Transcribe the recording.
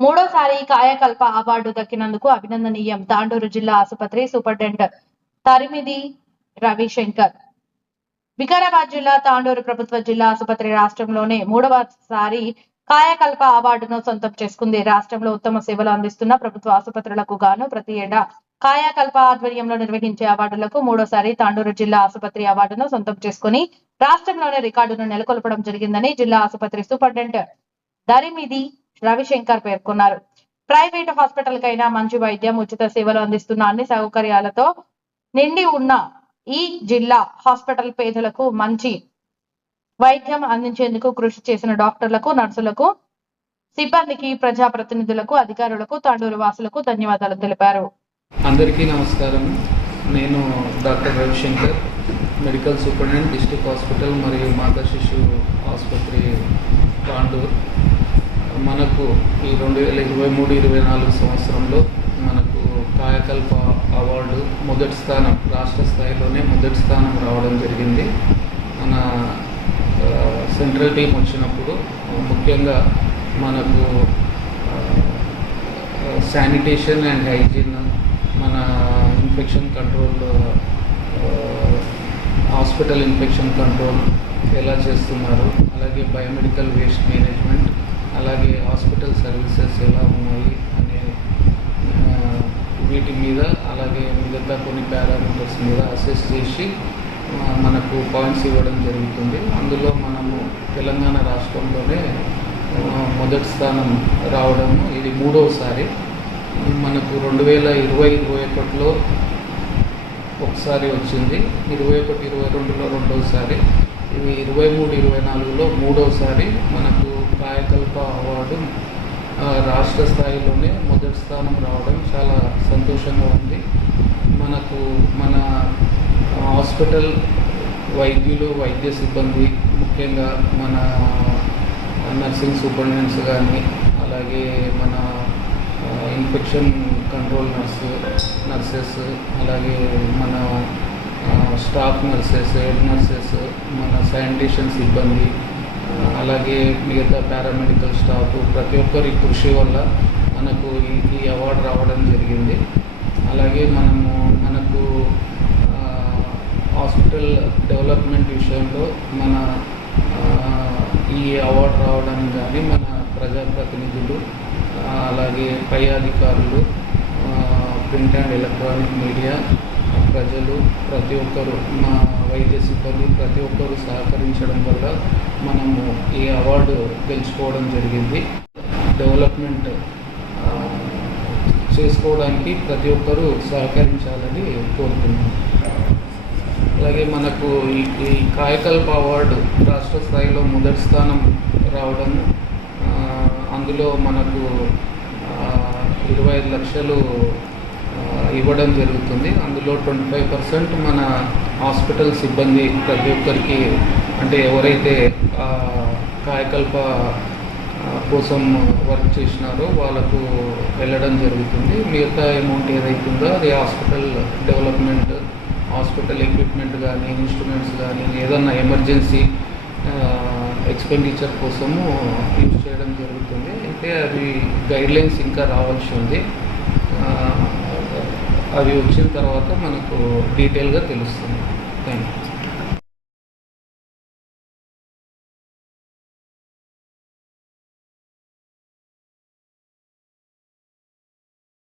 మూడోసారి కాయకల్ప అవార్డు దక్కినందుకు అభినందనీయం. తాండూరు జిల్లా ఆసుపత్రి సూపరింటెండెంట్ తరిమిది రవిశంకర్. వికారాబాద్ జిల్లా తాండూరు ప్రభుత్వ జిల్లా ఆసుపత్రి రాష్ట్రంలోనే మూడవసారి కాయకల్ప అవార్డును సొంతం చేసుకుంది. రాష్ట్రంలో ఉత్తమ సేవలు అందిస్తున్న ప్రభుత్వ ఆసుపత్రులకు గాను ప్రతి ఏడా కాయకల్ప ఆధ్వర్యంలో నిర్వహించే అవార్డులకు మూడోసారి తాండూరు జిల్లా ఆసుపత్రి అవార్డును సొంతం చేసుకుని రాష్ట్రంలోనే రికార్డును నెలకొల్పడం జరిగిందని జిల్లా ఆసుపత్రి సూపరింటెండెంట్ దరిమిది రవిశంకర్ పేర్కొన్నారు. ప్రైవేట్ హాస్పిటల్కైనా మంచి వైద్యం ఉచిత సేవలు అందిస్తున్న అన్ని సౌకర్యాలతో నిండి ఉన్న ఈ జిల్లా హాస్పిటల్ పేదలకు మంచి వైద్యం అందించేందుకు కృషి చేసిన డాక్టర్లకు నర్సులకు సిబ్బందికి ప్రజాప్రతినిధులకు అధికారులకు తాండూరు వాసులకు ధన్యవాదాలు తెలిపారు. అందరికీ నమస్కారం. నేను doctor Ravishankar medical superintendent district hospital మరియు మాతా శిశు ఆసుపత్రి తాండూరు. మనకు ఈ రెండు వేల ఇరవై మూడు ఇరవై నాలుగు సంవత్సరంలో మనకు కాయకల్ప అవార్డు మొదటి స్థానం రాష్ట్ర స్థాయిలోనే మొదటి స్థానం రావడం జరిగింది. మన సెంట్రల్ టీం వచ్చినప్పుడు ముఖ్యంగా మనకు శానిటేషన్ అండ్ హైజీన్ మన infection control hospital infection control ఎలా చేస్తున్నారు? అలాగే బయోమెడికల్ వేస్ట్ మేనేజ్మెంట్ అలాగే హాస్పిటల్ సర్వీసెస్ ఎలా ఉన్నాయి అనే ఆ, వీటి మీద అలాగే కొన్ని పారామీటర్స్ మీద అసెస్ చేసి మనకు పాయింట్స్ ఇవ్వడం జరుగుతుంది. అందులో మనము తెలంగాణ రాష్ట్రంలోనే మొదటి స్థానం రావడము ఇది మూడవసారి మనకు రెండు వేల ఇరవై ఇరవై ఒకటిలో ఒకసారి వచ్చింది. ఇరవై ఒకటి ఇరవై రెండులో రెండవసారి ఇవి ఇరవై మూడు ఇరవై నాలుగులో మూడవసారి మనకు కాయకల్ప అవార్డు రాష్ట్ర స్థాయిలోనే మొదటి స్థానం రావడం చాలా సంతోషంగా ఉంది. మనకు మన హాస్పిటల్ వైద్యులు వైద్య సిబ్బంది ముఖ్యంగా మన నర్సింగ్ సూపరింటెండెంట్స్ కానీ అలాగే మన ఇన్ఫెక్షన్ కంట్రోల్ నర్సు నర్సెస్ అలాగే మన స్టాఫ్ నర్సెస్ హెడ్ నర్సెస్ మన శానిటేషన్ సిబ్బంది అలాగే మిగతా పారామెడికల్ స్టాఫ్ ప్రతి ఒక్కరి కృషి వల్ల మనకు ఈ అవార్డు రావడం జరిగింది. అలాగే మనము మనకు హాస్పిటల్ డెవలప్మెంట్ విషయంలో మన ఈ అవార్డు రావడానికి కానీ మన ప్రజాప్రతినిధులు అలాగే పై అధికారులు ప్రింట్ అండ్ ఎలక్ట్రానిక్ మీడియా ప్రజలు ప్రతి ఒక్కరు మా వైద్య సిబ్బంది ప్రతి ఒక్కరు సహకరించడం వల్ల మనము ఈ అవార్డు గెలుచుకోవడం జరిగింది. డెవలప్మెంట్ చేసుకోవడానికి ప్రతి ఒక్కరూ సహకరించాలని కోరుతున్నాను అలాగే మనకు ఈ ఈ కాయకల్ప అవార్డు రాష్ట్ర స్థాయిలో మొదటి స్థానం రావడం అందులో మనకు ఇరవై ఐదు లక్షలు ఇవ్వడం జరుగుతుంది. అందులో ట్వంటీ ఫైవ్ పర్సెంట్ మన హాస్పిటల్ సిబ్బంది ప్రతి ఒక్కరికి అంటే ఎవరైతే కాయకల్ప కోసం వర్క్ చేసినారో వాళ్ళకు వెళ్ళడం జరుగుతుంది. మిగతా అమౌంట్ ఏదైతుందో అది హాస్పిటల్ డెవలప్మెంట్ హాస్పిటల్ ఎక్విప్మెంట్ కానీ ఇన్స్ట్రుమెంట్స్ కానీ ఏదన్నా ఎమర్జెన్సీ ఎక్స్పెండిచర్ కోసము యూజ్ చేయడం జరుగుతుంది. అయితే అవి గైడ్లైన్స్ ఇంకా రావాల్సి ఉంది. అవి వచ్చిన తర్వాత మనకు డీటెయిల్గా తెలుస్తుంది. Thank you